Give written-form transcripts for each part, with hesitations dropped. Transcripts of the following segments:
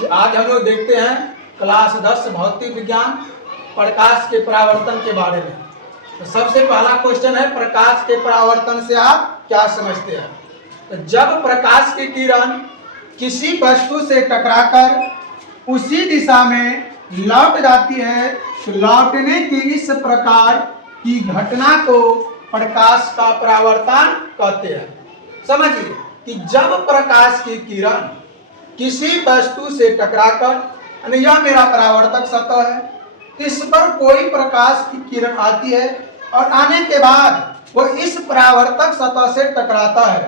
आज हम लोग देखते हैं क्लास 10 भौतिक विज्ञान प्रकाश के परावर्तन के बारे में। तो सबसे पहला क्वेश्चन है, प्रकाश के परावर्तन से आप क्या समझते हैं? तो जब प्रकाश की किरण किसी वस्तु से टकराकर उसी दिशा में लौट जाती है तो लौटने की इस प्रकार की घटना को प्रकाश का परावर्तन कहते हैं। समझिए कि जब प्रकाश की किरण किसी वस्तु से टकराकर, यानी यह मेरा परावर्तक सतह है, इस पर कोई प्रकाश की किरण आती है और आने के बाद वह इस परावर्तक सतह से टकराता है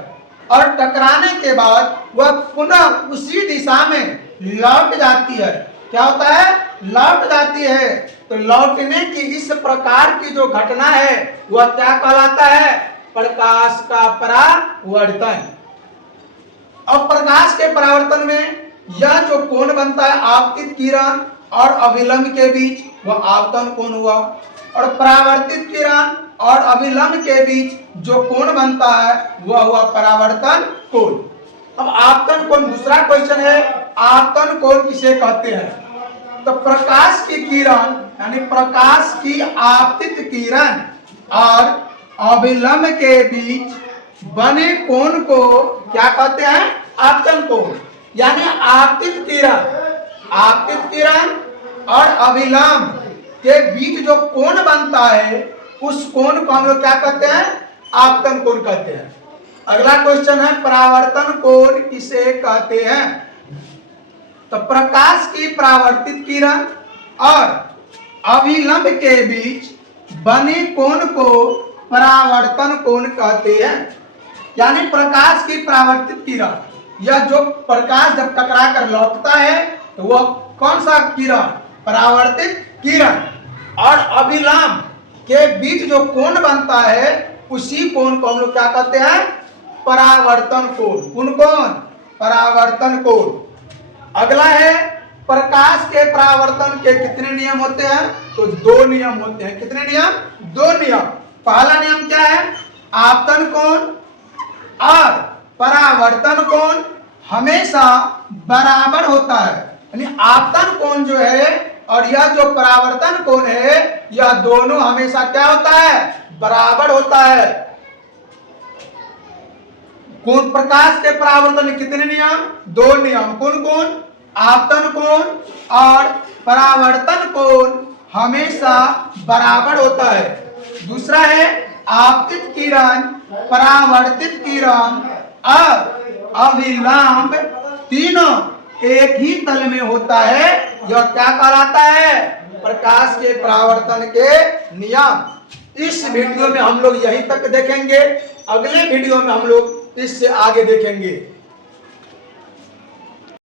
और टकराने के बाद वह पुनः उसी दिशा में लौट जाती है। क्या होता है? लौट जाती है। तो लौटने की इस प्रकार की जो घटना है वह क्या कहलाता है? प्रकाश का परावर्तन। और प्रकाश के परावर्तन में यह जो कोण बनता है आपतित किरण और अभिलंब के बीच, वह आपतन कोण हुआ, और परावर्तित किरण और अभिलंब के बीच जो कोण बनता है वह हुआ परावर्तन कोण। अब आपतन कोण, दूसरा क्वेश्चन है, आपतन कोण किसे कहते हैं? तो प्रकाश की किरण यानी प्रकाश की आपतित किरण और अभिलंब के बीच बने कोण को क्या कहते हैं? आपतन कोण। यानी आपतित किरण और अभिलंब के बीच जो कोण बनता है उस कोण को हम लोग क्या कहते हैं? आपतन कोण कहते हैं। अगला क्वेश्चन है, परावर्तन कोण किसे कहते हैं? तो प्रकाश की परावर्तित किरण और अभिलंब के बीच बने कोण को परावर्तन कोण कहते हैं। यानी प्रकाश की परावर्तित किरण, यह जो प्रकाश जब टकरा कर लौटता है तो वह कौन सा किरण? परावर्तित किरण। और अभिलंब के बीच जो कोण बनता है उसी कोण को हम लोग क्या कहते हैं? परावर्तन कोण। कौन कोण? परावर्तन कोण। अगला है, प्रकाश के परावर्तन के कितने नियम होते हैं? तो 2 नियम होते हैं। कितने नियम? 2 नियम। पहला नियम क्या है? आपतन कोण और परावर्तन कोण हमेशा बराबर होता है। यानी आपतन कोण जो है और यह जो परावर्तन कोण है, यह दोनों हमेशा क्या होता है? बराबर होता है। कोण प्रकाश के परावर्तन में कितने नियम? 2 नियम। कौन कौन? आपतन कोण और परावर्तन कोण हमेशा बराबर होता है। दूसरा है, आपतित किरण, परावर्तित किरण और अभिलंब तीनों एक ही तल में होता है। यह क्या कहलाता है? प्रकाश के परावर्तन के नियम। इस वीडियो में हम लोग यहीं तक देखेंगे। अगले वीडियो में हम लोग इससे आगे देखेंगे।